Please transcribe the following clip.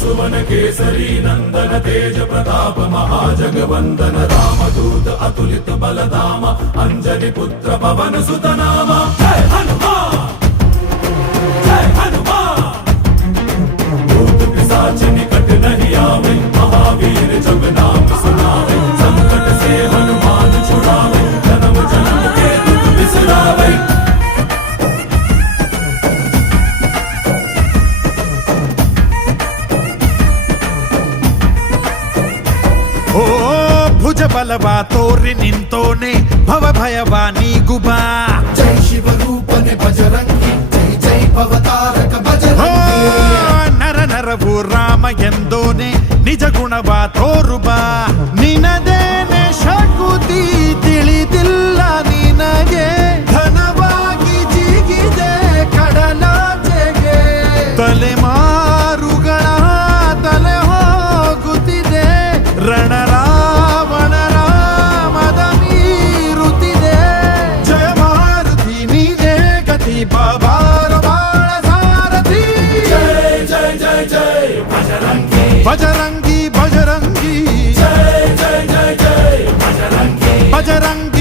सुवन केसरी नंदन तेज प्रताप महाजगवंदन रामदूत अतुलित बलधाम अंजनी पुत्र पवन सुत नाम जय हनुमान जय हनुमान। भूत पिशाच निकट नहीं आवे महावीर जब नाम सुनावे संकट से हनुमान छुड़ावे जन्म जन्म के दुख बिसरावे। ಓ ಭುಜ ಬಲವಾ ತೋರಿ ನಿಂತೋನೆ ಭವ ಭಯವಾ ನೀಗುಬಾ ಜೈ ಶಿವ ರೂಪನೆ ಬಜರಂಗಿ ಜೈ ಜೈ ಭವತಾರಕ ಬಜರಂಗಿ ನರ ನರವು ರಾಮ ಎಂದೋನೆ ನಿಜ ಗುಣವಾ ತೋರುಬಾ ನಿನದೇನೆ ಶಕುತಿ ತಿಳಿದಿಲ್ಲ ನಿನಗೆ ಘನವಾಗಿ ಜಿಗಿದೆ ಕಡಲಾಚೆಗೆ ತಲೆಮಾರುಗಳ ತಲೆ ಹೋಗುತ್ತಿದೆ ರಣರಾವಣರ ಮದ ಮೀರುತ್ತಿದೆ ಜಯ ಮಾರುತಿ ನೀನೇ ಗತಿ ಬಾಬಾರ ಬಾಳ ಸಾರಥಿ जय जय जय जय बजरंगी ಬಜರಂಗಿ ಬಜರಂಗಿ जय जय जय जय बजरंगी ಬಜರಂಗಿ